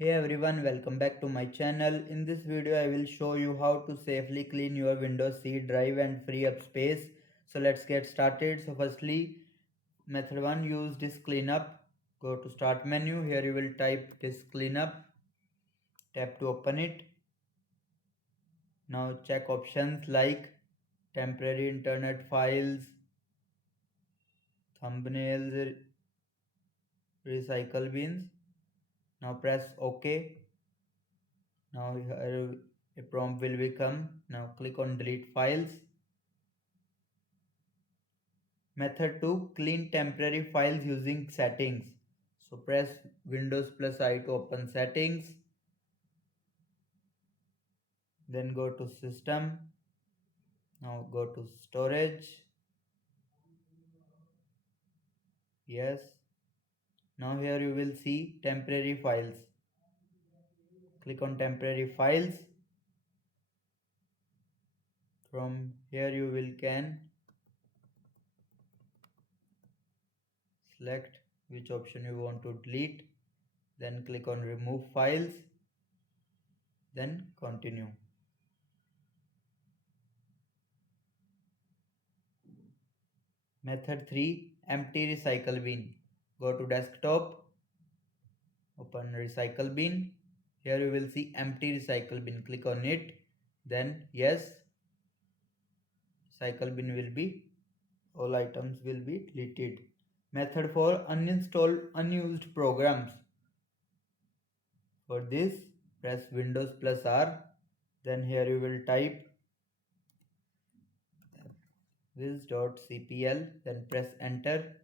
Hey everyone, welcome back to my channel. In this video, I will show you how to safely clean your Windows C drive and free up space. So let's get started. So firstly, method 1, use disk cleanup. Go to start menu. Here you will type disk cleanup. Tap to open it. Now check options like temporary internet files, thumbnails, recycle bins. Now press OK. Now here a prompt will become. Now click on delete files. Method 2, clean temporary files using settings. So press Windows plus I to open settings. Then go to system. Now go to storage. Yes. Now here you will see temporary files. Click on temporary files. From here you will can select which option you want to delete. Then click on remove files. Then continue. Method 3, empty recycle bin. Go to desktop, open recycle bin. Here you will see empty recycle bin. Click on it. Then yes, recycle bin will be, all items will be deleted. Method 4, uninstall unused programs. For this, press Windows plus R. Then here you will type wiz.cpl. Then press enter.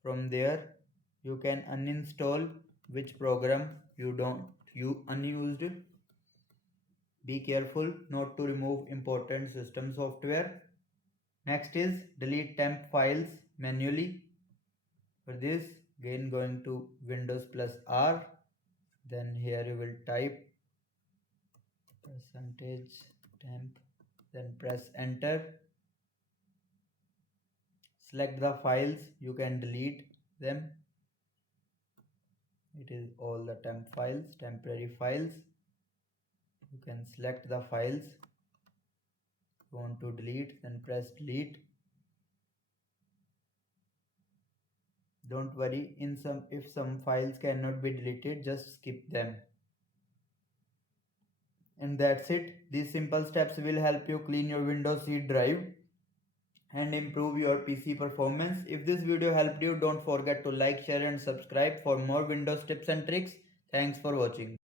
From there, you can uninstall which program you unused. Be careful not to remove important system software. Next is delete temp files manually. For this, again going to Windows plus R. Then here you will type percentage temp. Then press enter. Select the files. You can delete them. It is all the temp files, temporary files. You can select the files you want to delete, then press delete. Don't worry, if some files cannot be deleted, just skip them. And that's it. These simple steps will help you clean your Windows C drive and improve your PC performance. If this video helped you, don't forget to like, share and subscribe for more Windows tips and tricks. Thanks for watching.